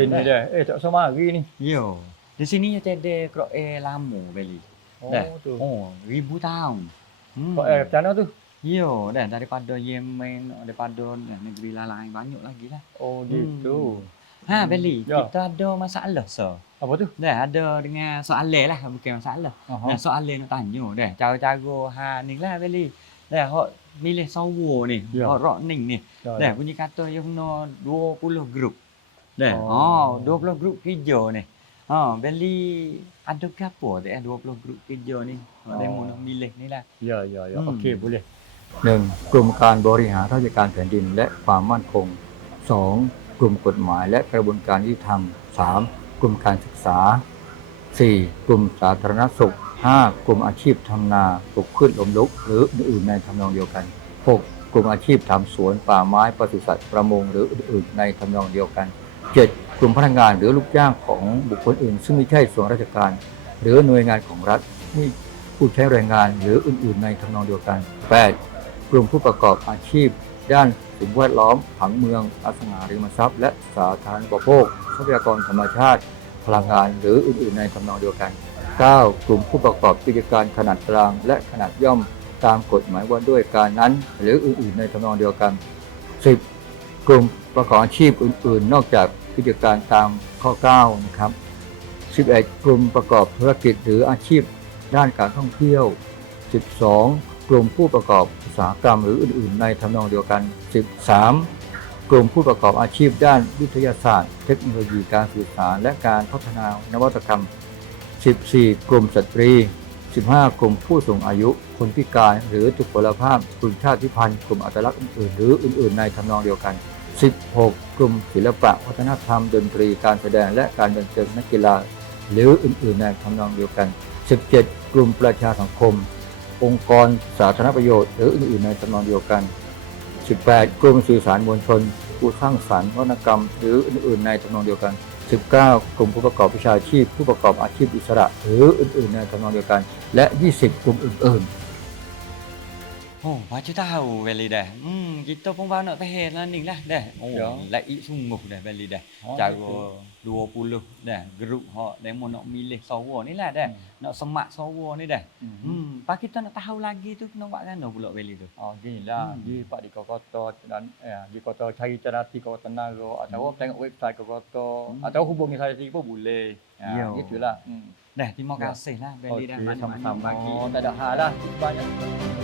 sini dah. Eh tak sama hari ni. Yo. Di sini ada ada krok eh lama beli. Oh Dah. tu. Oh, ribu tahun. Hmm. Kau eh macam mana tu? Yo, dah daripada Yemen, daripada negeri lain banyak lagi lah. Oh gitu. Ha, Beli, Ya. kita ada masalah so. Apa tu? Dah ada dengan soalan lah, bukan masalah. Aha. Nah, soalan nak tanya dah. Cara-cara ha ni lah Beli. Dah hok milih sawo ni, Ya. hok rock ning ni. Dah, Dah dah. bunyi kata dia kena 20 grup. Dah. Oh. Oh, 20 grup kerja ni. Ha, Beli ada berapa tu eh 20 grup kerja ni. Hok Oh. demo nak milih ni lah. Ya ya ya. Hmm. Okey boleh. หนึ่งกลุ่มการบริหารราชการแผ่นดินและความมั่นคง 2. กลุ่มกฎหมายและกระบวนการยุติธรรม 3. กลุ่มการศึกษา 4. กลุ่มสาธารณสุข 5. กลุ่มอาชีพทำนาปลูกพืชลมลุก หรืออื่นๆในทำนองเดียวกัน 6. กลุ่มอาชีพทำสวนป่าไม้ปศุสัตว์ประมงหรืออื่นๆในทำนองเดียวกัน 7. กลุ่มพนักงานหรือลูกจ้างของบุคคลอื่น ซึ่งไม่ใช่ส่วนราชการ หรือหน่วยงานของรัฐที่ผู้ใช้แรงงานหรืออื่น ๆ ในทำนองเดียวกัน 8. กลุ่มผู้ประกอบอาชีพ ด้านสิ่งแวดล้อมผังเมืองอสังหาริมทรัพย์ และสาธารณูปโภคทรัพยากรธรรมชาติ พลังงานหรืออื่น ๆ ในทำนองเดียวกัน 9. กลุ่มผู้ประกอบกิจการขนาดกลางและขนาดย่อมตามกฎหมายว่าด้วยการนั้น หรืออื่น ๆ ในทำนองเดียวกัน 10. กลุ่มประกอบอาชีพอื่น ๆ นอกจากกิจการตามข้อ 9 นะครับ 11 กลุ่มประกอบธุรกิจหรืออาชีพด้านการท่องเที่ยว 12 กลุ่มผู้ประกอบอุตสาหกรรมหรืออื่น ๆ ในทำนองเดียวกัน 13 กลุ่มผู้ประกอบอาชีพด้านวิทยาศาสตร์ เทคโนโลยีการสื่อสารและการพัฒนานวัตกรรม 14 กลุ่มสตรี 15 กลุ่มผู้สูงอายุ คนพิการหรือทุพพลภาพกลุ่มชาติพันธุ์กลุ่มอัตลักษณ์อื่นๆหรืออื่น ๆ ในทำนองเดียวกัน 16 กลุ่มศิลปะ วัฒนธรรม ดนตรี การแสดง และการบันเทิงนักกีฬา หรืออื่นๆในทำนองเดียวกัน 17 กลุ่มประชาสังคม องค์กรสาธารณประโยชน์หรืออื่นๆในทำนองเดียวกัน 18 กลุ่มสื่อสารมวลชน ผู้สร้างสรรค์วรรณกรรม หรืออื่นๆในทำนองเดียวกัน 19 กลุ่มผู้ประกอบวิชาชีพ ผู้ประกอบอาชีพอิสระ หรืออื่นๆในทำนองเดียวกัน และ 20 กลุ่มอื่นๆ Oh, baca tahu Beli dah. Hmm, kita pun baru nak tahan lah ni lah dah. Oh, Ya. laik sungguh dah Beli dah. Oh, Cara 20 dah grup hok demo nak milih sawo ni lah dah. Nak semak sawo ni dah. Hmm. Hmm, pak kita nak tahu lagi tu kena buat kan pula Beli tu. Oh, ginilah. Hmm. Di Pak di Kokoto dan eh, di Kota cari carati Kota Tenaga atau Hmm. tengok website Kokoto Hmm. atau hubungi saya sendiri pun boleh. Ya. Ya, gitulah. Hmm. Dah, terima kasih lah Beli dah. Okey, Mana-mana sama-sama. bagi. Tak ada hal lah. Banyak.